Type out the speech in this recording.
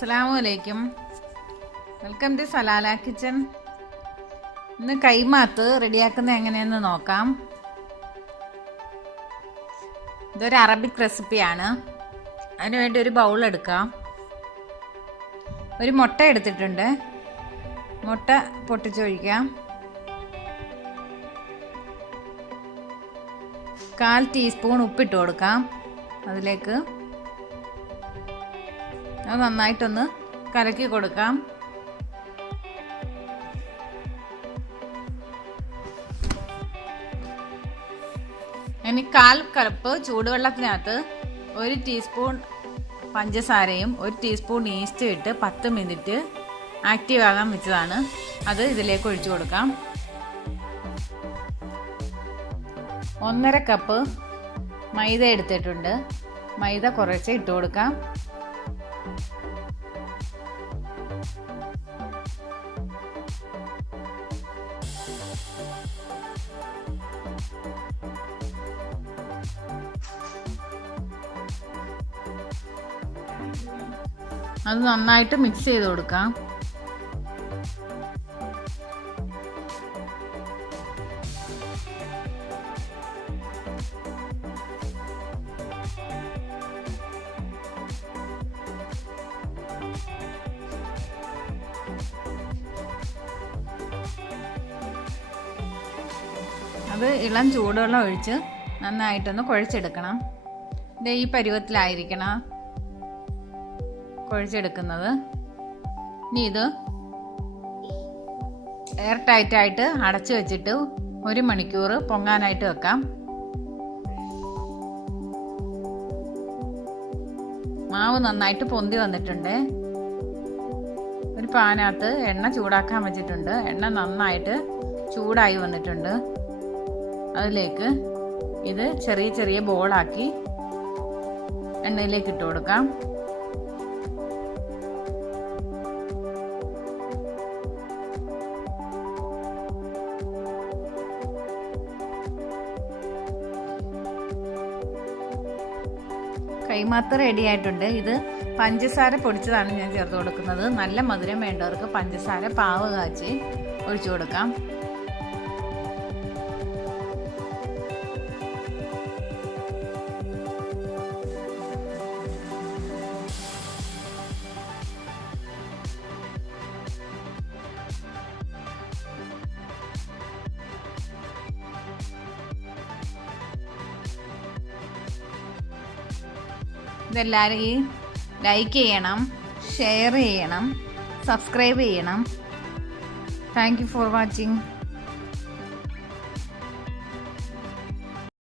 അസ്സലാമലൈക്കും. Welcome to Salalah kitchen. ഇന്ന് കൈമാത്ത് റെഡിയാക്കുന്നത് എങ്ങനെയെന്ന് നോക്കാം. ഇതൊരു അറബിക് റെസിപ്പിയാണ്. അതിനുവേണ്ടി ഒരു ബൗൾ എടുക്കാം. ഒരു മുട്ട എടുത്തിട്ടുണ്ട്. മുട്ട പൊട്ടിച്ചൊഴിക്കാം. 1/4 ടീസ്പൂൺ ഉപ്പിട്ട് കൊടുക്കാം. അതിലേക്ക് അത് നന്നായിട്ടൊന്ന് കലക്കി കൊടുക്കാം. ഇനി 1/4 കപ്പ് ചൂടുവെള്ളത്തിനകത്ത് 1 ടീസ്പൂൺ പഞ്ചസാരയും 1 ടീസ്പൂൺ ഈസ്റ്റും ഇട്ട് 10 മിനിറ്റ് ആക്റ്റീവ് ആകാൻ വെച്ചതാണ്. അത് ഇതിലേക്ക് ഒഴിച്ചു കൊടുക്കാം. 1/2 കപ്പ് മൈദ എടുത്തിട്ടുണ്ട്. മൈദ കുറച്ച് ഇട്ട് കൊടുക്കാം. അത് നന്നായിട്ട് മിക്സ് ചെയ്ത് കൊടുക്കാം. അത് ഇളം ചൂടുവെള്ളം ഒഴിച്ച് നന്നായിട്ടൊന്ന് കുഴച്ചെടുക്കണം. ഇത് ഈ പരുവത്തിലായിരിക്കണം കുഴച്ചെടുക്കുന്നത്. ഇനി ഇത് എയർ ടൈറ്റായിട്ട് അടച്ചു വെച്ചിട്ട് 1 മണിക്കൂർ പൊങ്ങാനായിട്ട് വെക്കാം. മാവ് നന്നായിട്ട് പൊന്തി വന്നിട്ടുണ്ട്. ഒരു പാനകത്ത് എണ്ണ ചൂടാക്കാൻ വെച്ചിട്ടുണ്ട്. എണ്ണ നന്നായിട്ട് ചൂടായി വന്നിട്ടുണ്ട്. അതിലേക്ക് ഇത് ചെറിയ ചെറിയ ബോളാക്കി എണ്ണയിലേക്ക് ഇട്ട് കൊടുക്കാം. കൈമാത്ത് റെഡി ആയിട്ടുണ്ട്. ഇത് പഞ്ചസാര പൊടിച്ചതാണ് ഞാൻ ചേർത്ത് കൊടുക്കുന്നത്. നല്ല മധുരം വേണ്ടവർക്ക് പഞ്ചസാര പാവ് കാച്ചി ഒഴിച്ചു കൊടുക്കാം. ഇതെല്ലാവരും ലൈക്ക് ചെയ്യണം, ഷെയർ ചെയ്യണം, സബ്സ്ക്രൈബ് ചെയ്യണം. Thank you for watching.